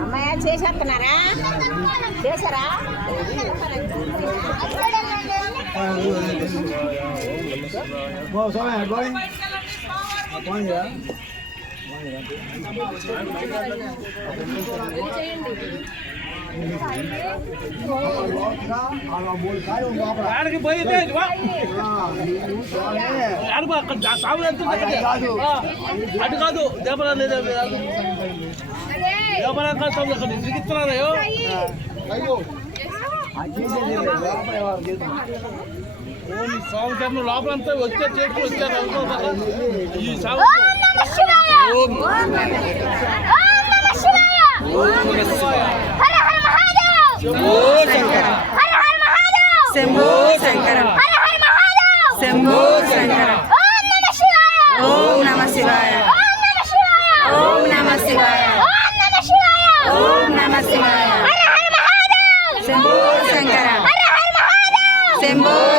అమ్మాయి చేసేస్తున్నారా చేశారా పోయితే అటు కాదు దేవరా లేదా దేవరా కాదు తిరిగిస్తున్నారో సంవత్సరం లోపలంతా వచ్చే చేతులు వచ్చారు ఈ శంభో శంకర శంభో శంకర ఓం నమ శివాయ ఓం నమ శివాయ ఓం నమ శివాయ శంభో శంకర శంభో